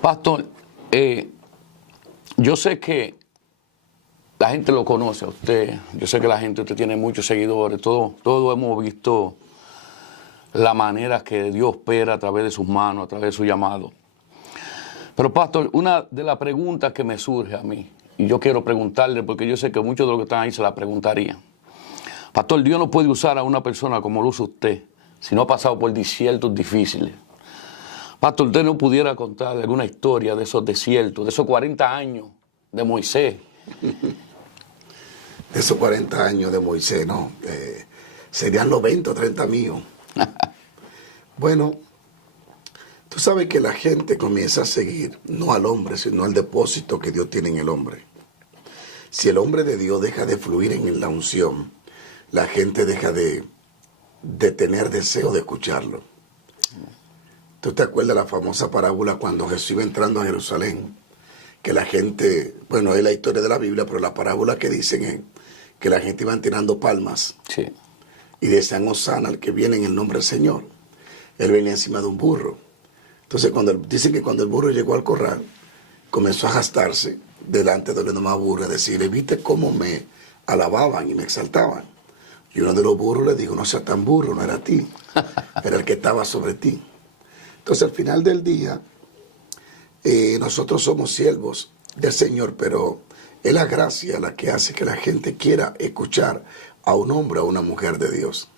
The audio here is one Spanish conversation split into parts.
Pastor, yo sé que la gente lo conoce a usted, yo sé que usted tiene muchos seguidores, todos hemos visto la manera que Dios opera a través de sus manos, a través de su llamado. Pero Pastor, una de las preguntas que me surge a mí, y yo quiero preguntarle, porque yo sé que muchos de los que están ahí se la preguntarían. Pastor, Dios no puede usar a una persona como lo usa usted, si no ha pasado por desiertos difíciles. Pastor, usted no pudiera contar alguna historia de esos desiertos, de esos 40 años de Moisés. De esos 40 años de Moisés, no, serían los 20 o 30 míos. Bueno, tú sabes que la gente comienza a seguir, no al hombre, sino al depósito que Dios tiene en el hombre. Si el hombre de Dios deja de fluir en la unción, la gente deja de tener deseo de escucharlo. ¿Tú te acuerdas de la famosa parábola cuando Jesús iba entrando a Jerusalén? Que la gente, bueno, es la historia de la Biblia, pero la parábola que dicen es que la gente iba tirando palmas. Sí. Y decían Hosana al que viene en el nombre del Señor. Él venía encima de un burro. Entonces dicen que cuando el burro llegó al corral, comenzó a gastarse delante de los demás burros, a decirle, ¿viste cómo me alababan y me exaltaban? Y uno de los burros le dijo, no seas tan burro, no era a ti, era el que estaba sobre ti. Entonces al final del día, nosotros somos siervos del Señor, pero es la gracia la que hace que la gente quiera escuchar a un hombre o a una mujer de Dios.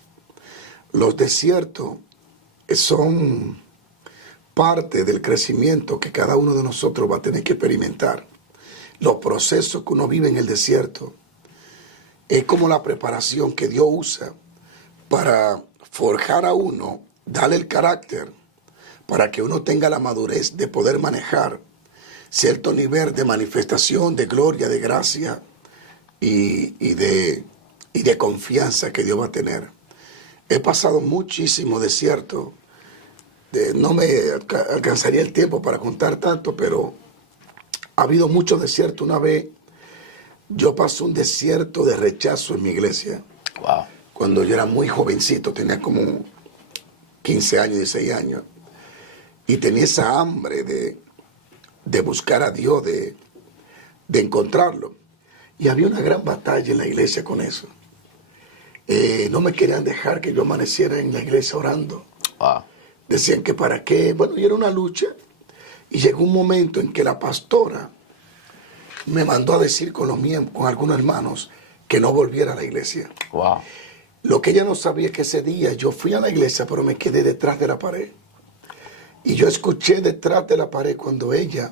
Los desiertos son parte del crecimiento que cada uno de nosotros va a tener que experimentar. Los procesos que uno vive en el desierto es como la preparación que Dios usa para forjar a uno, darle el carácter, para que uno tenga la madurez de poder manejar cierto nivel de manifestación, de gloria, de gracia y de confianza que Dios va a tener. He pasado muchísimo desierto. No me alcanzaría el tiempo para contar tanto, pero ha habido muchos desiertos. Una vez yo pasé un desierto de rechazo en mi iglesia. Wow. Cuando yo era muy jovencito, tenía como 15 años, 16 años. Y tenía esa hambre de buscar a Dios, de encontrarlo. Y había una gran batalla en la iglesia con eso. No me querían dejar que yo amaneciera en la iglesia orando. Wow. Decían que para qué. Bueno, y era una lucha. Y llegó un momento en que la pastora me mandó a decir con algunos hermanos que no volviera a la iglesia. Wow. Lo que ella no sabía es que ese día yo fui a la iglesia, pero me quedé detrás de la pared. Y yo escuché detrás de la pared cuando ella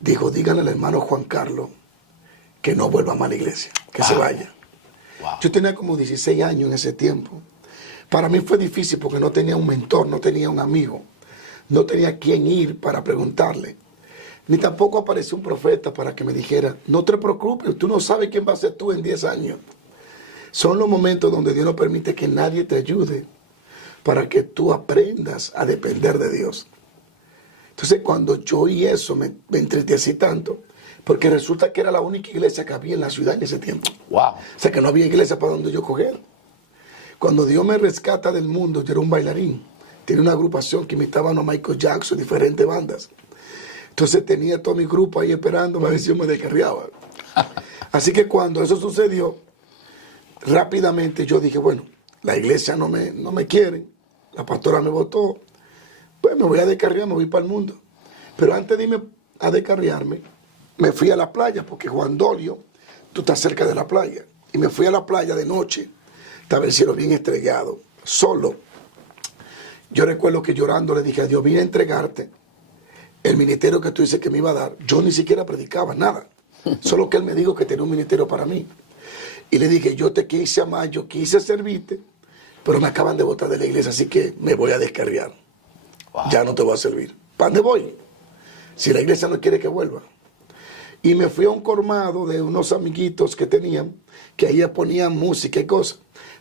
dijo, díganle al hermano Juan Carlos que no vuelva más a la iglesia, que se vaya. Wow. Yo tenía como 16 años en ese tiempo. Para mí fue difícil porque no tenía un mentor, no tenía un amigo, no tenía quien ir para preguntarle. Ni tampoco apareció un profeta para que me dijera, no te preocupes, tú no sabes quién va a ser tú en 10 años. Son los momentos donde Dios no permite que nadie te ayude para que tú aprendas a depender de Dios. Entonces cuando yo oí eso me entristecí tanto, porque resulta que era la única iglesia que había en la ciudad en ese tiempo. Wow. O sea que no había iglesia para donde yo coger. Cuando Dios me rescata del mundo, yo era un bailarín. Tenía una agrupación que imitaban a Michael Jackson, diferentes bandas. Entonces tenía todo mi grupo ahí esperando a ver si yo me descarriaba. Así que cuando eso sucedió, rápidamente yo dije, bueno, la iglesia no me quiere, la pastora me votó, pues me voy a descarriar, me voy para el mundo. Pero antes de irme a descarriarme, me fui a la playa, porque Juan Dolio, tú estás cerca de la playa. Y me fui a la playa de noche, estaba el cielo bien estrellado, solo. Yo recuerdo que llorando le dije a Dios, vine a entregarte el ministerio que tú dices que me iba a dar. Yo ni siquiera predicaba nada, solo que Él me dijo que tenía un ministerio para mí. Y le dije, yo te quise amar, yo quise servirte, pero me acaban de botar de la iglesia, así que me voy a descarriar. Wow. Ya no te voy a servir. ¿Para dónde voy? Si la iglesia no quiere que vuelva. Y me fui a un colmado de unos amiguitos que tenían, que ahí ponían música y cosas.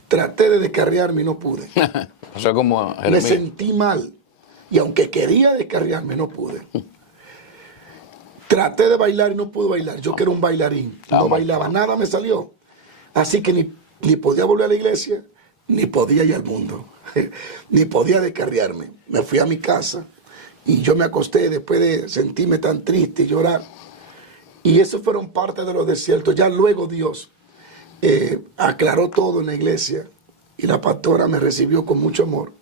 Traté de descarriarme y no pude. O sea, como me sentí mal. Y aunque quería descarriarme, no pude. Traté de bailar y no pude bailar. Yo que era un bailarín. No bailaba, nada me salió. Así que ni podía volver a la iglesia, ni podía ir al mundo. Ni podía descarriarme. Me fui a mi casa, Y yo me acosté después de sentirme tan triste y llorar. Y esos fueron parte de los desiertos. Ya luego Dios aclaró todo en la iglesia y la pastora me recibió con mucho amor.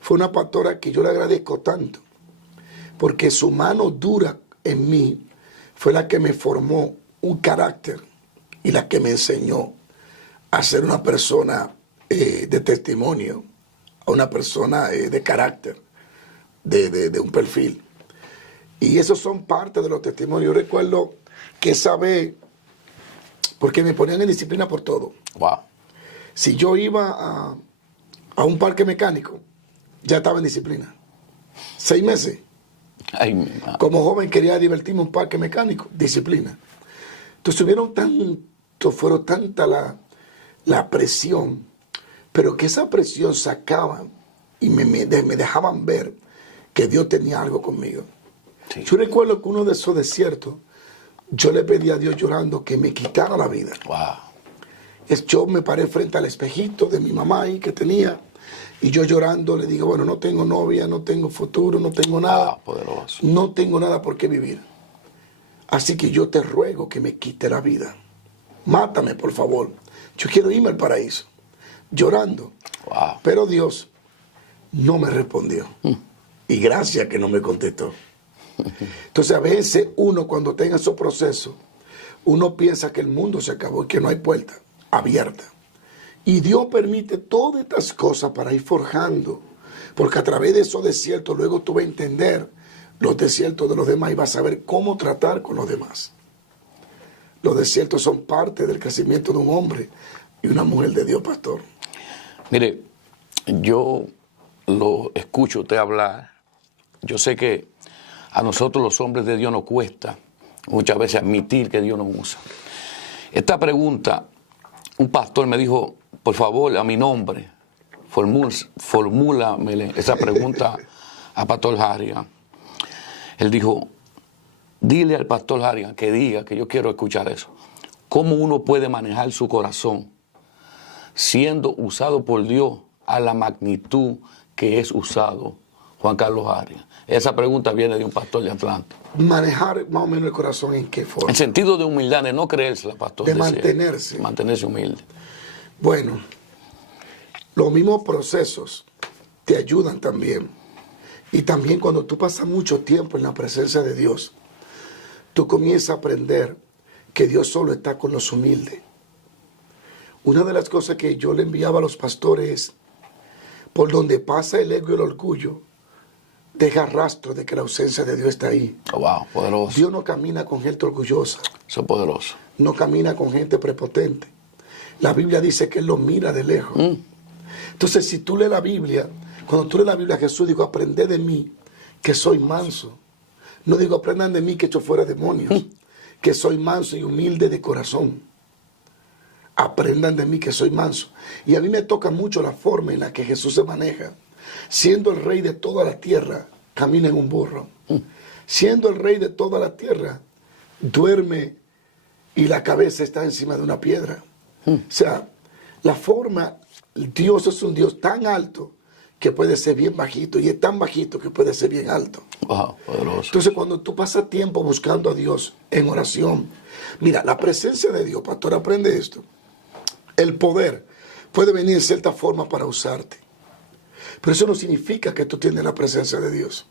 Fue una pastora que yo le agradezco tanto, porque su mano dura en mí fue la que me formó un carácter y la que me enseñó a ser una persona de testimonio, a una persona de carácter, de un perfil. Y esos son parte de los testimonios. Yo recuerdo que esa vez, porque me ponían en disciplina por todo. Wow. Si yo iba a un parque mecánico, ya estaba en disciplina. 6 meses. Ay, mi madre. Como joven quería divertirme en un parque mecánico, disciplina. Entonces fueron tanta la presión, pero que esa presión sacaban y me dejaban ver que Dios tenía algo conmigo. Sí. Yo recuerdo que uno de esos desiertos, yo le pedí a Dios llorando que me quitara la vida. Wow. Yo me paré frente al espejito de mi mamá ahí que tenía, y yo llorando le digo, bueno, no tengo novia, no tengo futuro, no tengo nada. Poderoso. No tengo nada por qué vivir. Así que yo te ruego que me quite la vida. Mátame, por favor. Yo quiero irme al paraíso. Llorando. Wow. Pero Dios no me respondió. Y gracias que no me contestó. Entonces a veces uno cuando tenga esos procesos, uno piensa que el mundo se acabó y que no hay puerta abierta. Y Dios permite todas estas cosas para ir forjando. Porque a través de esos desiertos luego tú vas a entender los desiertos de los demás y vas a saber cómo tratar con los demás. Los desiertos son parte del crecimiento de un hombre y una mujer de Dios, pastor. Mire, yo lo escucho usted hablar. Yo sé que a nosotros los hombres de Dios nos cuesta muchas veces admitir que Dios nos usa. Esta pregunta, un pastor me dijo, por favor, a mi nombre, formúlamele esa pregunta a Pastor Harrigan. Él dijo, dile al Pastor Harrigan que diga, que yo quiero escuchar eso. ¿Cómo uno puede manejar su corazón siendo usado por Dios a la magnitud que es usado Juan Carlos Harrigan? Esa pregunta viene de un pastor de Atlanta. Manejar más o menos el corazón en qué forma. En sentido de humildad, de no creérsela, pastor. De mantenerse. Mantenerse humilde. Bueno, los mismos procesos te ayudan también. Y también cuando tú pasas mucho tiempo en la presencia de Dios, tú comienzas a aprender que Dios solo está con los humildes. Una de las cosas que yo le enviaba a los pastores es, por donde pasa el ego y el orgullo, deja rastro de que la ausencia de Dios está ahí. Oh, wow, poderoso. Dios no camina con gente orgullosa. Eso es poderoso. No camina con gente prepotente. La Biblia dice que Él lo mira de lejos. Entonces, si tú lees la Biblia, cuando tú lees la Biblia, Jesús dijo, aprended de mí, que soy manso. No digo, aprendan de mí, que echo fuera demonios. Que soy manso y humilde de corazón. Aprendan de mí, que soy manso. Y a mí me toca mucho la forma en la que Jesús se maneja. Siendo el rey de toda la tierra, camina en un burro. Siendo el rey de toda la tierra, duerme y la cabeza está encima de una piedra. O sea, la forma, Dios es un Dios tan alto que puede ser bien bajito, y es tan bajito que puede ser bien alto. Wow, poderoso. Entonces, cuando tú pasas tiempo buscando a Dios en oración, mira, la presencia de Dios, pastor, aprende esto. El poder puede venir en cierta forma para usarte. Pero eso no significa que tú tienes la presencia de Dios.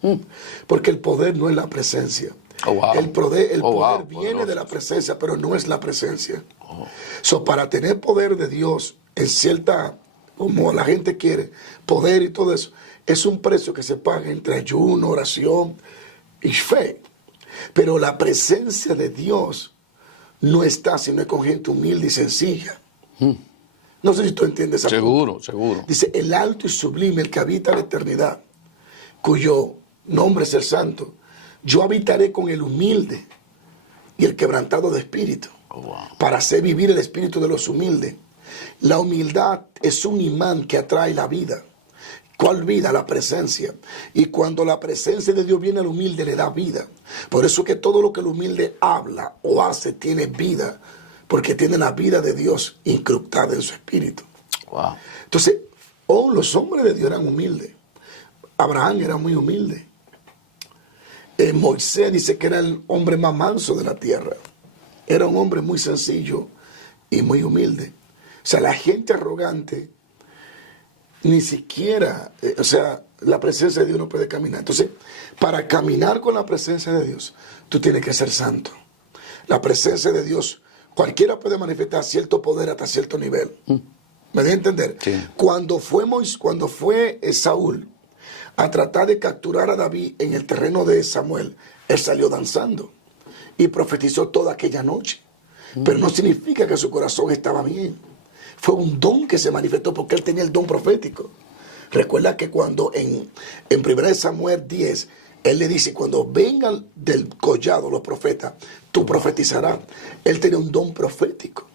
Porque el poder no es la presencia. Oh, wow. El poder wow, viene poderoso. de la presencia, pero no es la presencia. So, para tener poder de Dios en cierta, como la gente quiere, poder y todo eso, es un precio que se paga entre ayuno, oración y fe. Pero la presencia de Dios no está si no es con gente humilde y sencilla. No sé si tú entiendes esa Seguro, seguro. Dice, el alto y sublime, el que habita la eternidad, cuyo nombre es el santo. Yo habitaré con el humilde y el quebrantado de espíritu, Oh, wow. para hacer vivir el espíritu de los humildes. La humildad es un imán que atrae la vida. ¿Cuál vida? La presencia. Y cuando la presencia de Dios viene al humilde, le da vida. Por eso que todo lo que el humilde habla o hace tiene vida, porque tiene la vida de Dios incrustada en su espíritu. Wow. Entonces, los hombres de Dios eran humildes. Abraham era muy humilde. Moisés dice que era el hombre más manso de la tierra. Era un hombre muy sencillo y muy humilde. O sea, la gente arrogante ni siquiera, o sea, la presencia de Dios no puede caminar. Entonces, para caminar con la presencia de Dios, tú tienes que ser santo. La presencia de Dios, cualquiera puede manifestar cierto poder hasta cierto nivel. ¿Me deja entender? Sí. Cuando fue Saúl a tratar de capturar a David en el terreno de Samuel, él salió danzando y profetizó toda aquella noche. Pero no significa que su corazón estaba bien. Fue un don que se manifestó porque él tenía el don profético. Recuerda que cuando en 1 Samuel 10, él le dice, cuando vengan del collado los profetas, tú profetizarás. Él tenía un don profético,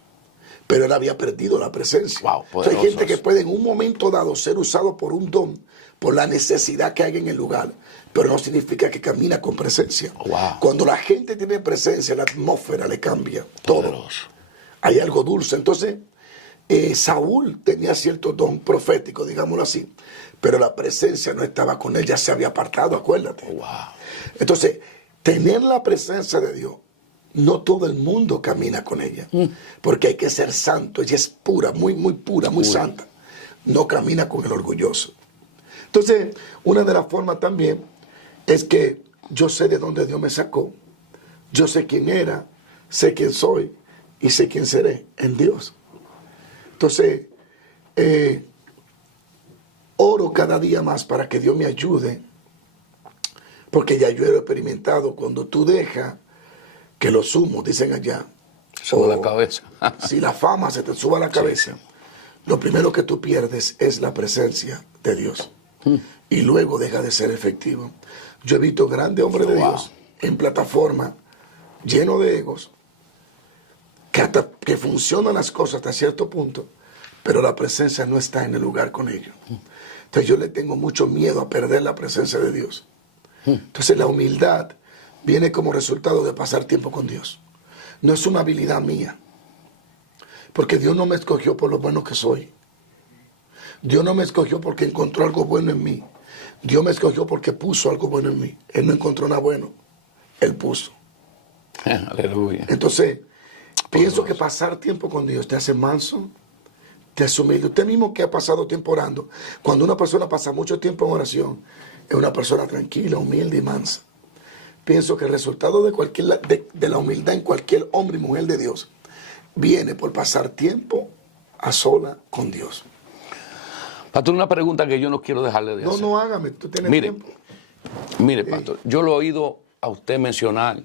pero él había perdido la presencia. Wow, Entonces, hay gente que puede en un momento dado ser usado por un don, por la necesidad que hay en el lugar, pero no significa que camina con presencia. Wow. Cuando la gente tiene presencia, la atmósfera le cambia todo. Poderoso. Hay algo dulce. Entonces, Saúl tenía cierto don profético, digámoslo así, pero la presencia no estaba con él, ya se había apartado, acuérdate. Wow. Entonces, tener la presencia de Dios, no todo el mundo camina con ella, porque hay que ser santo. Ella es pura, muy, muy pura, muy santa. No camina con el orgulloso. Entonces, una de las formas también es que yo sé de dónde Dios me sacó, yo sé quién era, sé quién soy y sé quién seré en Dios. Entonces, oro cada día más para que Dios me ayude, porque ya yo he experimentado cuando tú dejas que los humos, dicen allá, Sobre la cabeza. si la fama se te suba a la cabeza, lo primero que tú pierdes es la presencia de Dios. Y luego deja de ser efectivo. Yo he visto grandes hombres de Dios en plataforma lleno de egos, que funcionan las cosas hasta cierto punto, pero la presencia no está en el lugar con ellos. Entonces yo le tengo mucho miedo a perder la presencia de Dios. Entonces la humildad viene como resultado de pasar tiempo con Dios. No es una habilidad mía, porque Dios no me escogió por lo bueno que soy. Dios no me escogió porque encontró algo bueno en mí. Dios me escogió porque puso algo bueno en mí. Él no encontró nada bueno, Él puso. Aleluya. Entonces, pienso que pasar tiempo con Dios te hace manso, te hace humilde. Usted mismo que ha pasado tiempo orando, cuando una persona pasa mucho tiempo en oración, es una persona tranquila, humilde y mansa. Pienso que el resultado de la humildad en cualquier hombre y mujer de Dios viene por pasar tiempo a sola con Dios. Pastor, una pregunta que yo no quiero dejarle de hacer. No, hágame, tú tienes Mire, tiempo. Mire, pastor, yo lo he oído a usted mencionar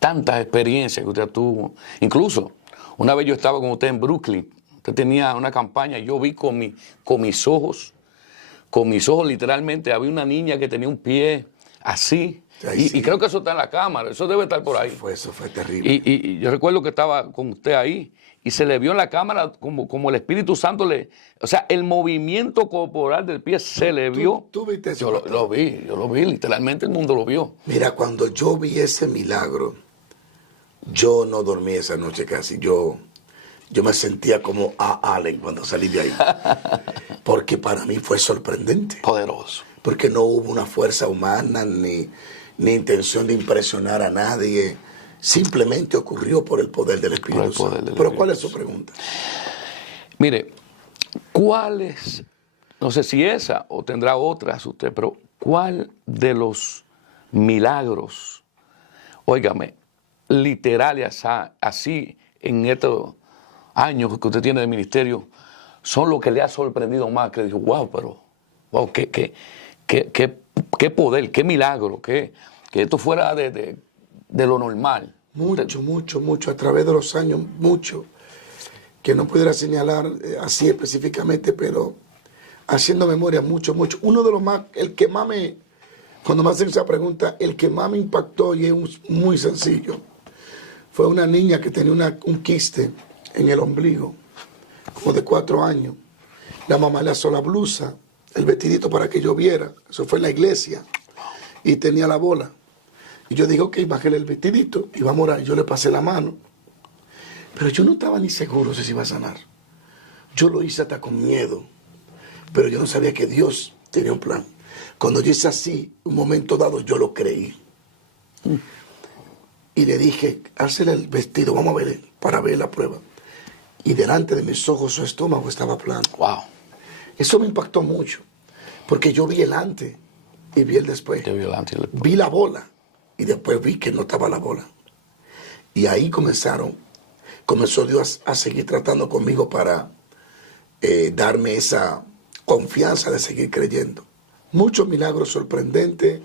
tantas experiencias que usted tuvo. Incluso, una vez yo estaba con usted en Brooklyn, usted tenía una campaña, yo vi con mis ojos literalmente, había una niña que tenía un pie así. Y creo que eso está en la cámara, eso debe estar por ahí. Eso fue terrible. Y yo recuerdo que estaba con usted ahí y se le vio en la cámara como el Espíritu Santo o sea, el movimiento corporal del pie se le vio. ¿Tú viste eso? Yo lo vi, literalmente el mundo lo vio. Mira, cuando yo vi ese milagro, yo no dormí esa noche casi. Yo me sentía como a Allen cuando salí de ahí. Porque para mí fue sorprendente. Poderoso. Porque no hubo una fuerza humana ni intención de impresionar a nadie. Simplemente ocurrió por el poder del Espíritu Santo. Pero ¿cuál es su pregunta? Mire, ¿cuáles, no sé si esa o tendrá otras usted, pero cuál de los milagros, óigame, literales así en estos años que usted tiene de ministerio, son los que le ha sorprendido más? Que dijo, wow, pero, wow, qué poder, qué milagro, que esto fuera de lo normal. Mucho, a través de los años, mucho, que no pudiera señalar así específicamente, pero haciendo memoria, mucho. Uno de los más, el que más cuando me hacen esa pregunta, el que más me impactó, y es muy sencillo, fue una niña que tenía un quiste en el ombligo, como de 4 años. La mamá le asó la blusa, el vestidito para que yo viera, eso fue en la iglesia, y tenía la bola. Y yo digo, ok, bájale el vestidito y vamos a orar. Yo le pasé la mano. Pero yo no estaba ni seguro si se iba a sanar. Yo lo hice hasta con miedo. Pero yo no sabía que Dios tenía un plan. Cuando yo hice así, un momento dado yo lo creí. Y le dije, hazle el vestido, vamos a ver, para ver la prueba. Y delante de mis ojos su estómago estaba plano. Wow. Eso me impactó mucho, porque yo vi el antes y vi el después. Te vio el antes y el después. Vi la bola y después vi que no estaba la bola. Y ahí comenzó Dios a seguir tratando conmigo para darme esa confianza de seguir creyendo. Muchos milagros sorprendentes,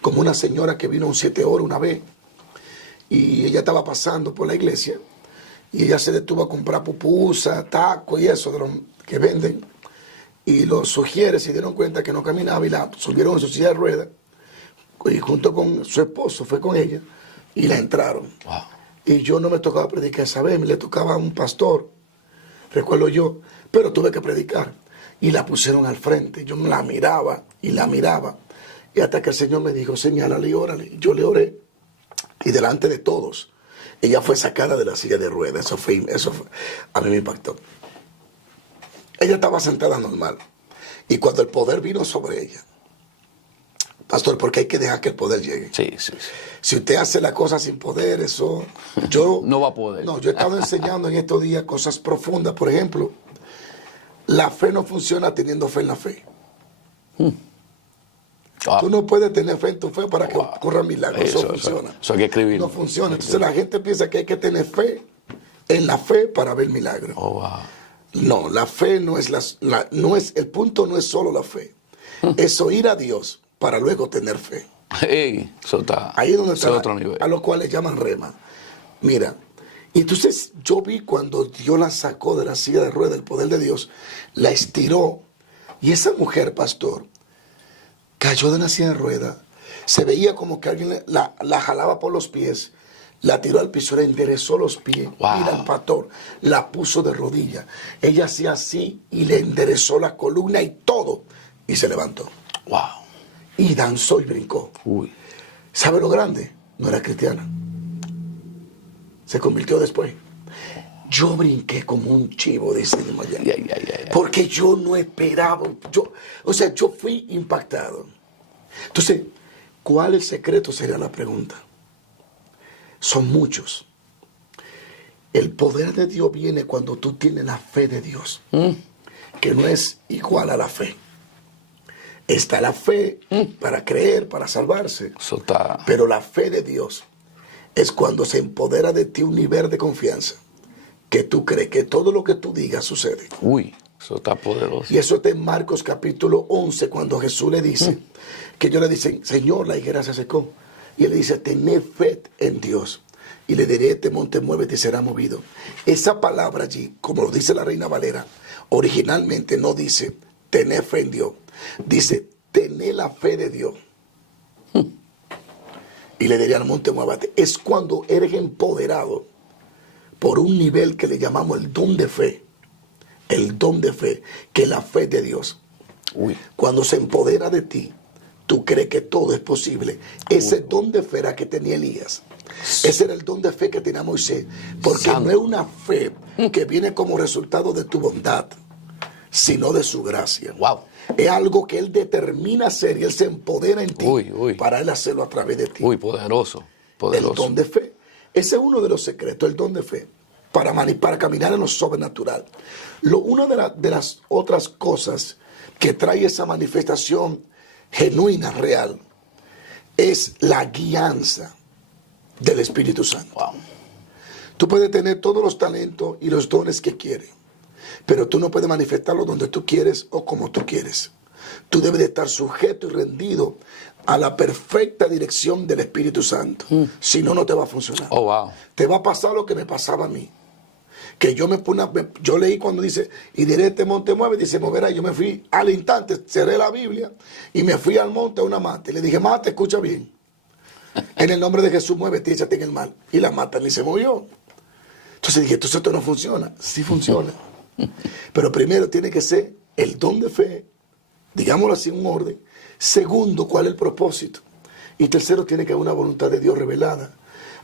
como una señora que vino un 7 horas una vez y ella estaba pasando por la iglesia y ella se detuvo a comprar pupusa, tacos y eso de los que venden, y los sugieres se dieron cuenta que no caminaba y la subieron en su silla de ruedas y junto con su esposo fue con ella y la entraron. Wow. Y yo no me tocaba predicar esa vez, me le tocaba a un pastor, recuerdo yo, pero tuve que predicar. Y la pusieron al frente, yo la miraba y la miraba. Y hasta que el Señor me dijo, señálale y órale. Yo le oré. Y delante de todos, ella fue sacada de la silla de ruedas. Eso fue, a mí me impactó. Ella estaba sentada normal. Y cuando el poder vino sobre ella, pastor, porque hay que dejar que el poder llegue. Sí, sí, sí. Si usted hace la cosa sin poder, eso... Yo, No va a poder. No, yo he estado enseñando en estos días cosas profundas. Por ejemplo, la fe no funciona teniendo fe en la fe. Wow. Tú no puedes tener fe en tu fe para que ocurra milagros. Eso funciona. Eso hay que escribirlo. No funciona. Entonces la gente piensa que hay que tener fe en la fe para ver milagros. Oh, wow. No, la fe no es el punto no es solo la fe. Es oír a Dios para luego tener fe. Hey, eso está. Ahí es donde está, otro nivel. a lo cual le llaman rema. Mira, y entonces yo vi cuando Dios la sacó de la silla de ruedas, el poder de Dios, la estiró. Y esa mujer, pastor, cayó de la silla de ruedas. Se veía como que alguien la jalaba por los pies, la tiró al piso, le enderezó los pies. Wow. Mira el pastor, la puso de rodillas. Ella hacía así y le enderezó la columna y todo. Y se levantó. Wow. Y danzó y brincó. Uy. ¿Sabe lo grande? No era cristiana. Se convirtió después. Yo brinqué como un chivo, dice Miami. Porque yo no esperaba. Yo fui impactado. Entonces, ¿cuál es el secreto? Sería la pregunta. Son muchos. El poder de Dios viene cuando tú tienes la fe de Dios, que no es igual a la fe. Está la fe para creer, para salvarse. Eso está. Pero la fe de Dios es cuando se empodera de ti un nivel de confianza que tú crees que todo lo que tú digas sucede. Uy, eso está poderoso. Y eso está en Marcos capítulo 11, cuando Jesús le dice, que ellos le dicen, Señor, la higuera se secó. Y él le dice, tened fe en Dios. Y le diré, este monte muévete y será movido. Esa palabra allí, como lo dice la Reina Valera, originalmente no dice, tened fe en Dios. Dice, tened la fe de Dios. Y le diría al monte, muévate. Es cuando eres empoderado por un nivel que le llamamos el don de fe. El don de fe, que es la fe de Dios. Uy. Cuando se empodera de ti, tú crees que todo es posible. Ese don de fe era que tenía Elías. Ese era el don de fe que tenía Moisés. Porque Santo. no es una fe que viene como resultado de tu bondad, sino de su gracia. Wow. Es algo que Él determina hacer y Él se empodera en ti para Él hacerlo a través de ti. Uy, poderoso. El Poderoso. don de fe. Ese es uno de los secretos, el don de fe, para caminar en lo sobrenatural. Una de las otras cosas que trae esa manifestación genuina, real, es la guianza del Espíritu Santo. Wow. Tú puedes tener todos los talentos y los dones que quieres, pero tú no puedes manifestarlo donde tú quieres o como tú quieres. Tú debes de estar sujeto y rendido a la perfecta dirección del Espíritu Santo. Si no, no te va a funcionar. Oh, wow. Te va a pasar lo que me pasaba a mí. Que yo yo leí cuando dice, y diré este monte mueve, dice moverá. Yo me fui al instante, cerré la Biblia y me fui al monte a una mata. Y le dije, mata, escucha bien. En el nombre de Jesús, muévete y échate en el mar. Y la mata ni se movió. Entonces dije, entonces esto no funciona. Sí funciona. Pero primero tiene que ser el don de fe, digámoslo así, un orden. Segundo, ¿cuál es el propósito? Y tercero, tiene que haber una voluntad de Dios revelada,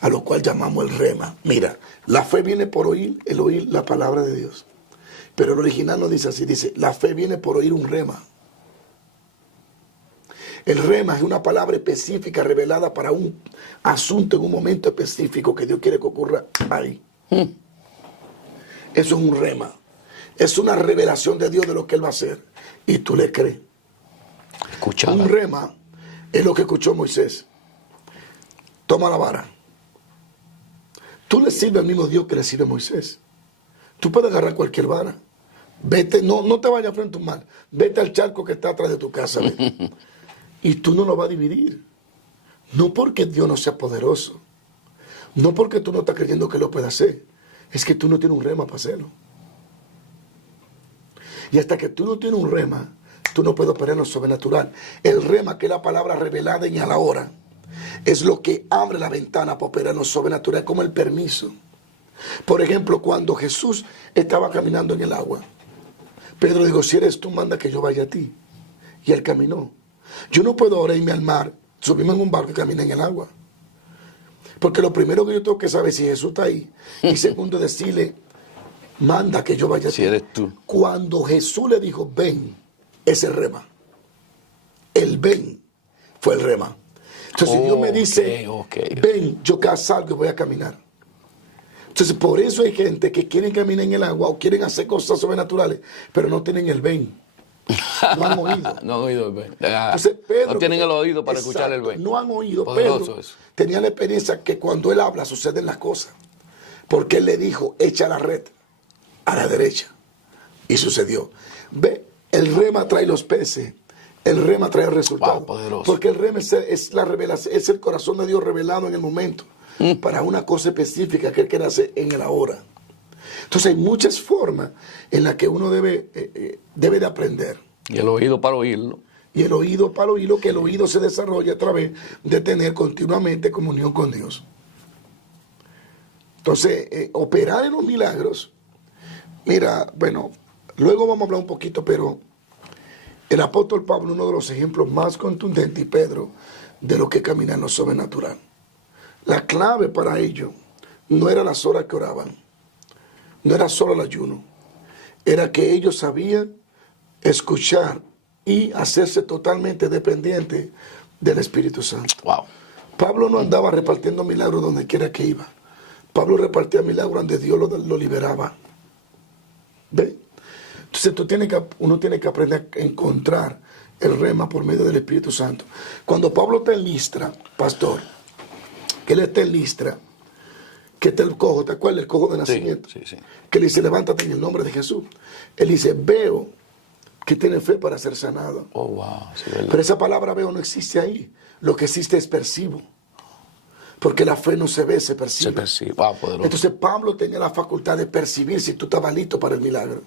a lo cual llamamos el rema. Mira, la fe viene por oír la palabra de Dios. Pero el original no dice así, dice, la fe viene por oír un rema. El rema es una palabra específica revelada para un asunto en un momento específico que Dios quiere que ocurra ahí. Eso es un rema. Es una revelación de Dios de lo que Él va a hacer. Y tú le crees. Escuchada. Un rema es lo que escuchó Moisés. Toma la vara. Tú le sirves al mismo Dios que le sirve a Moisés. Tú puedes agarrar cualquier vara. Vete, no te vayas frente a un mar. Vete al charco que está atrás de tu casa. Y tú no lo vas a dividir. No porque Dios no sea poderoso. No porque tú no estás creyendo que lo pueda hacer. Es que tú no tienes un rema para hacerlo. Y hasta que tú no tienes un rema, tú no puedes operar en lo sobrenatural. El rema, que es la palabra revelada en a la hora, es lo que abre la ventana para operar en lo sobrenatural, como el permiso. Por ejemplo, cuando Jesús estaba caminando en el agua, Pedro dijo, si eres tú, manda que yo vaya a ti. Y él caminó. Yo no puedo ahora irme al mar, subirme en un barco y caminar en el agua. Porque lo primero que yo tengo que saber es si Jesús está ahí. Y segundo, decirle, manda que yo vaya a ti. Si eres tú. Cuando Jesús le dijo, ven, es el rema. El ven fue el rema. Entonces Dios me dice, ven, yo acá salgo y voy a caminar. Entonces por eso hay gente que quieren caminar en el agua o quieren hacer cosas sobrenaturales, pero no tienen el ven. No han oído. No han oído el ven. Entonces, Pedro, no tienen el oído para escuchar el ven. No han oído. Poderoso Pedro eso. tenía la experiencia que cuando él habla suceden las cosas. Porque él le dijo, echa la red a la derecha. Y sucedió. Ve, el rema trae los peces. El rema trae el resultado. Poderoso. Porque el rema es la revelación, es el corazón de Dios revelado en el momento. Para una cosa específica que él quiere hacer en el ahora. Entonces hay muchas formas en las que uno debe de aprender. Y el oído para oírlo. Y el oído para oírlo, que el oído se desarrolla a través de tener continuamente comunión con Dios. Entonces, operar en los milagros, mira, bueno, luego vamos a hablar un poquito, pero el apóstol Pablo, uno de los ejemplos más contundentes, y Pedro, de lo que camina en lo sobrenatural. La clave para ello no era las horas que oraban, no era solo el ayuno, era que ellos sabían escuchar y hacerse totalmente dependiente del Espíritu Santo. Wow. Pablo no andaba repartiendo milagros donde quiera que iba. Pablo repartía milagros donde Dios lo liberaba. ¿Ve? Entonces uno tiene que aprender a encontrar el rema por medio del Espíritu Santo. Cuando Pablo está en Listra, pastor, que él está en Listra, que está el cojo, ¿te acuerdas? El cojo de nacimiento. Sí, sí. Que le dice, levántate en el nombre de Jesús. Él dice, veo que tiene fe para ser sanado. Oh, wow. Sí, pero esa palabra veo no existe ahí. Lo que existe es percibo. Porque la fe no se ve, se percibe. Se percibe. Wow, poderoso. Entonces Pablo tenía la facultad de percibir si tú estabas listo para el milagro.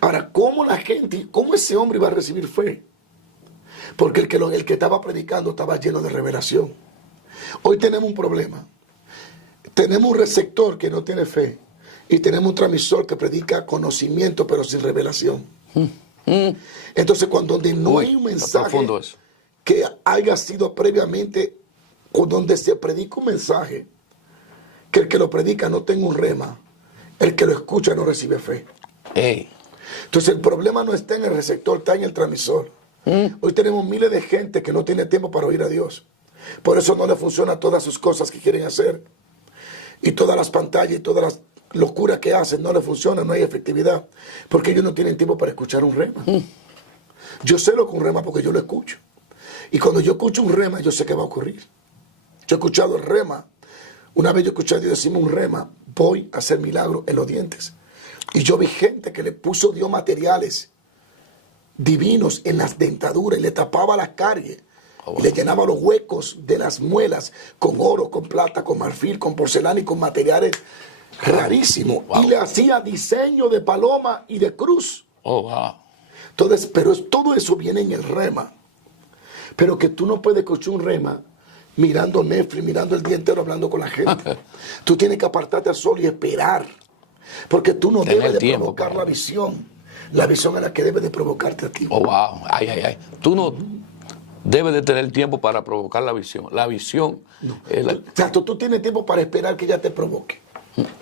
Ahora, ¿cómo ese hombre iba a recibir fe? Porque el que estaba predicando estaba lleno de revelación. Hoy tenemos un problema. Tenemos un receptor que no tiene fe. Y tenemos un transmisor que predica conocimiento pero sin revelación. Entonces, cuando no hay un mensaje que haya sido previamente, o donde se predica un mensaje, que el que lo predica no tenga un rema, el que lo escucha no recibe fe. Entonces, el problema no está en el receptor, está en el transmisor. Hoy tenemos miles de gente que no tiene tiempo para oír a Dios. Por eso no le funcionan todas sus cosas que quieren hacer. Y todas las pantallas y todas las locuras que hacen no le funcionan, no hay efectividad. Porque ellos no tienen tiempo para escuchar un rema. Yo sé lo que es un rema porque yo lo escucho. Y cuando yo escucho un rema, yo sé qué va a ocurrir. Yo he escuchado el rema. Una vez yo escuché a Dios decirme un rema, voy a hacer milagro en los dientes. Y yo vi gente que le puso Dios materiales divinos en las dentaduras y le tapaba las caries. Y le llenaba los huecos de las muelas con oro, con plata, con marfil, con porcelana y con materiales rarísimos. Y le hacía diseño de paloma y de cruz. Entonces, pero todo eso viene en el rema. Pero que tú no puedes escuchar un rema mirando Netflix, mirando el día entero hablando con la gente. Tú tienes que apartarte al sol y esperar. Porque tú no debes de provocar la visión. La visión es la que debe de provocarte a ti. Tú no debes de tener tiempo para provocar la visión. La visión... No. Exacto, tú tienes tiempo para esperar que ella te provoque.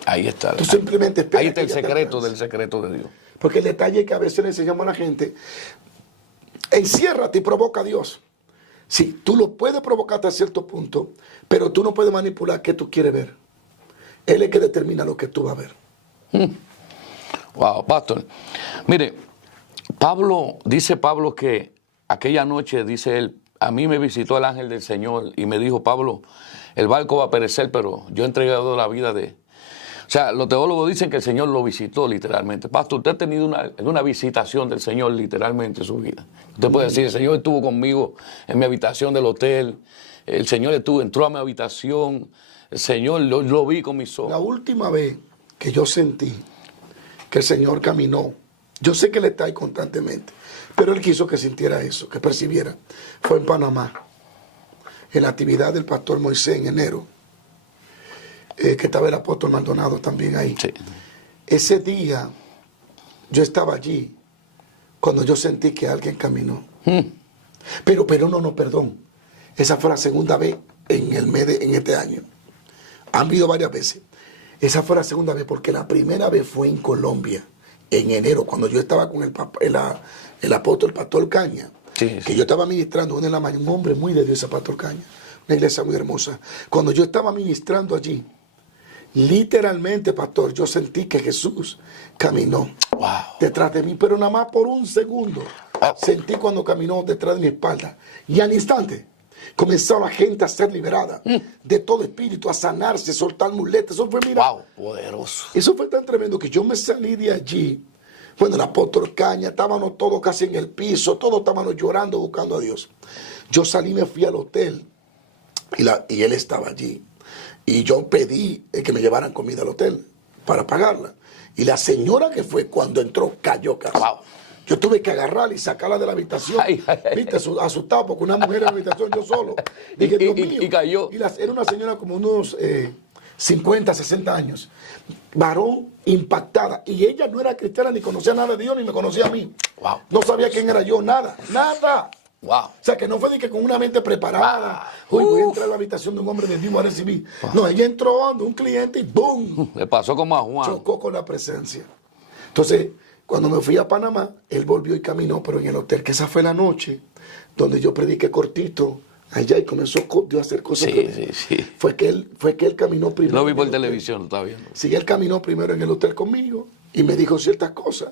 Ahí está. Tú simplemente esperas. Ahí está el secreto del secreto de Dios. Porque el detalle es que a veces le enseñamos a la gente, enciérrate y provoca a Dios. Sí, tú lo puedes provocar hasta cierto punto, pero tú no puedes manipular qué tú quieres ver. Él es el que determina lo que tú vas a ver. Wow, pastor. Mire, dice Pablo que aquella noche, dice él, a mí me visitó el ángel del Señor y me dijo, Pablo, el barco va a perecer, pero yo he entregado la vida de... O sea, los teólogos dicen que el Señor lo visitó literalmente. Pastor, usted ha tenido una visitación del Señor literalmente en su vida. Usted puede decir, el Señor estuvo conmigo en mi habitación del hotel, el Señor entró a mi habitación, el Señor lo vi con mis ojos. La última vez que yo sentí que el Señor caminó, yo sé que Él está ahí constantemente, pero Él quiso que sintiera eso, que percibiera. Fue en Panamá, en la actividad del pastor Moisés en enero, que estaba el apóstol Maldonado también ahí. Sí. Ese día yo estaba allí cuando yo sentí que alguien caminó. Pero no, perdón. Esa fue la segunda vez en este año. Han habido varias veces. Esa fue la segunda vez porque la primera vez fue en Colombia, en enero, cuando yo estaba con el apóstol Pastor Caña. Sí, que yo estaba ministrando una en la mañana, un hombre muy de Dios, Pastor Caña, una iglesia muy hermosa. Cuando yo estaba ministrando allí, literalmente, pastor, yo sentí que Jesús caminó detrás de mí, pero nada más por un segundo. Sentí cuando caminó detrás de mi espalda. Y al instante comenzó la gente a ser liberada de todo espíritu, a sanarse, soltar muletas. Eso fue, mira, poderoso. eso fue tan tremendo que yo me salí de allí. Bueno, el apóstol Caña, estábamos todos casi en el piso, todos estábamos llorando, buscando a Dios. Yo salí, me fui al hotel y él estaba allí. Y yo pedí que me llevaran comida al hotel para pagarla. Y la señora que fue cuando entró cayó casi. Yo tuve que agarrarla y sacarla de la habitación. Viste, asustado porque una mujer en la habitación, yo solo. Dije, Dios mío. Y cayó. Era una señora como unos 50, 60 años. Varón, impactada. Y ella no era cristiana, ni conocía nada de Dios, ni me conocía a mí. No sabía quién era yo, nada. O sea, que no fue de que con una mente preparada, voy a entrar a la habitación de un hombre de Dios a recibir. No, ella entró ante un cliente y ¡boom! Le pasó como a Juan. Chocó con la presencia. Entonces, cuando me fui a Panamá, él volvió y caminó, pero en el hotel, que esa fue la noche, donde yo prediqué cortito allá y comenzó Dios a hacer cosas. Sí. Fue que él caminó primero. Lo vi por televisión, lo estaba viendo. Sí, él caminó primero en el hotel conmigo y me dijo ciertas cosas.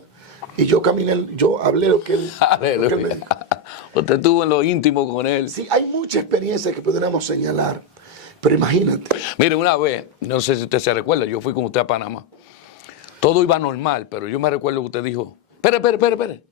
Y yo caminé, yo hablé lo que él me dijo. Usted estuvo en lo íntimo con él. Sí, hay mucha experiencia que podríamos señalar, pero imagínate. Mire, una vez, no sé si usted se recuerda, yo fui con usted a Panamá. Todo iba normal, pero yo me recuerdo que usted dijo, espere,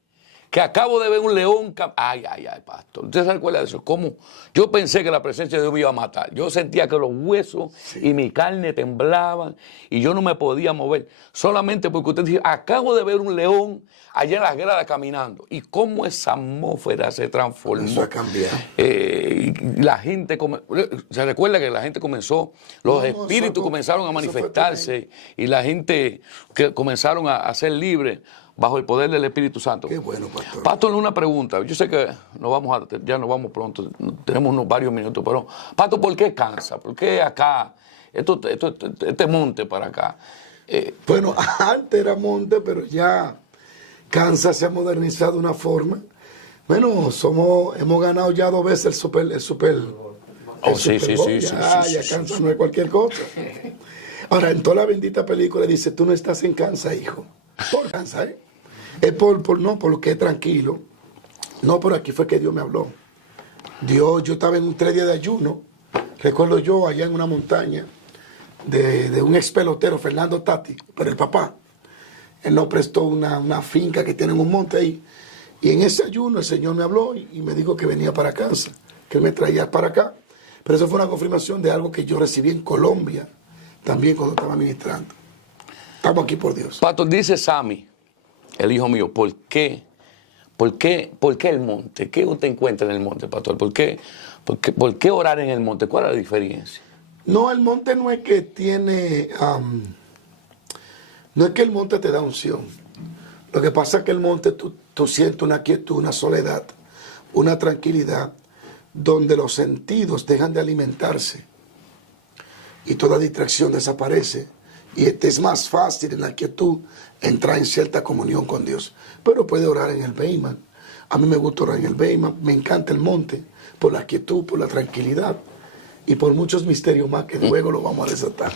que acabo de ver un león. Ay, pastor. ¿Usted se recuerda de eso? ¿Cómo? Yo pensé que la presencia de Dios me iba a matar. Yo sentía que los huesos y mi carne temblaban y yo no me podía mover. Solamente porque usted dijo, acabo de ver un león allá en las gradas caminando. Y cómo esa atmósfera se transformó. Eso ha cambiado. La gente, se recuerda que la gente comenzó, los espíritus comenzaron a manifestarse y la gente que comenzaron a ser libres bajo el poder del Espíritu Santo. Qué bueno, pastor. Pastor, una pregunta. Yo sé que ya nos vamos pronto, tenemos varios minutos, pero pastor, ¿por qué cansa? ¿Por qué acá? Este monte para acá. Bueno, antes era monte, pero ya Kansas se ha modernizado de una forma. Bueno, hemos ganado ya 2 veces el Super Bowl. Ya Kansas no es cualquier cosa. Ahora, en toda la bendita película dice, tú no estás en Kansas, hijo. Por Kansas, ¿eh? Es por lo que es tranquilo. No, por aquí fue que Dios me habló. Yo estaba en un 3 días de ayuno. Recuerdo yo allá en una montaña de un ex pelotero, Fernando Tati, pero el papá. Él nos prestó una finca que tiene en un monte ahí. Y en ese ayuno el Señor me habló y me dijo que venía para Kansas, que Él me traía para acá. Pero eso fue una confirmación de algo que yo recibí en Colombia, también cuando estaba ministrando. Estamos aquí por Dios. Pastor, dice Sammy, el hijo mío, ¿por qué el monte? ¿Qué usted encuentra en el monte, pastor? ¿Por qué orar en el monte? ¿Cuál es la diferencia? No, el monte no es que tiene... no es que el monte te da unción. Lo que pasa es que el monte tú sientes una quietud, una soledad, una tranquilidad, donde los sentidos dejan de alimentarse y toda distracción desaparece. Y es más fácil en la quietud entrar en cierta comunión con Dios. Pero puede orar en el Beiman. A mí me gusta orar en el Beiman. Me encanta el monte por la quietud, por la tranquilidad y por muchos misterios más que luego lo vamos a desatar.